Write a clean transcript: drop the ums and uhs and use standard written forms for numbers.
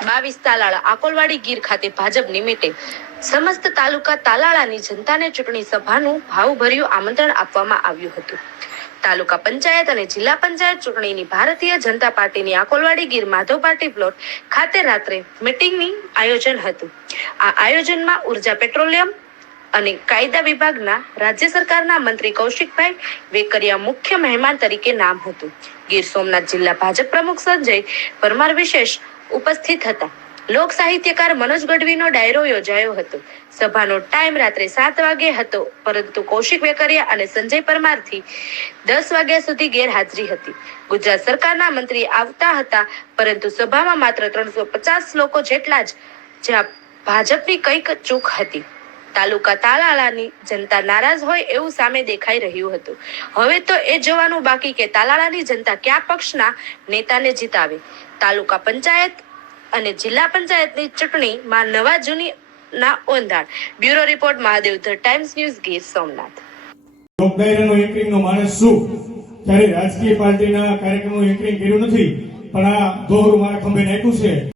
22 તાલાળા આકોલવાડી ગીર ખાતે ભાજપની મીટિંગ. સમસ્ત તાલુકા તાલાળાની જનતાને ચૂંટણી સભાનું ભાવભર્યું આમંત્રણ આપવામાં આવ્યું હતું. તાલુકા પંચાયત અને જિલ્લા પંચાયત ચૂંટણીની ભારતીય જનતા પાર્ટીની આકોલવાડી ગીર માધવ પાર્ટી પ્લોટ ખાતે રાત્રે મીટિંગની આયોજન હતું. આ આયોજનમાં ઉર્જા, પેટ્રોલિયમ અને કાયદા વિભાગના રાજ્ય સરકારના મંત્રી કૌશિકભાઈ વેકરિયા મુખ્ય મહેમાન તરીકે નામ હતું. ગીર સોમનાથ જિલ્લા ભાજપ પ્રમુખ સંજય પરમાર વિશેષ ઉપસ્થિત હતા. લોક સાહિત્યકાર મનોજ ગઢવીનો ડાયરો યોજાયો હતો. સભાનો ટાઈમ રાત્રે 7 વાગે હતો, પરંતુ કૌશિક વેકરિયા અને સંજય પરમારથી 10 વાગ્યા સુધી ગેરહાજરી હતી. ગુજરાત સરકારના મંત્રી આવતા હતા, પરંતુ સભામાં માત્ર 350 લોકો જેટલા જ, જ્યાં ભાજપની કંઈક ચૂક હતી. તાલુકા તાલાળાની જનતા નારાજ હોય એવું સામે દેખાઈ રહ્યું હતું. હવે તો એ જોવાનું બાકી કે તાલાળાની જનતા કયા પક્ષના નેતાને જીતાવે. તાલુકા પંચાયત અને જિલ્લા પંચાયતની ચૂંટણીમાં નવા જૂની ના ઓંધાણ. Bureau report, Mahadev, the times news, Gir Somnath. લોકડાયરાનો એન્કરિંગનો માણસ શું, ત્યારે રાજકીય પાર્ટીના કાર્યક્રમનું એન્કરિંગ કર્યું નથી, પણ આ દોહરું મારા ખંભે નાખ્યું છે.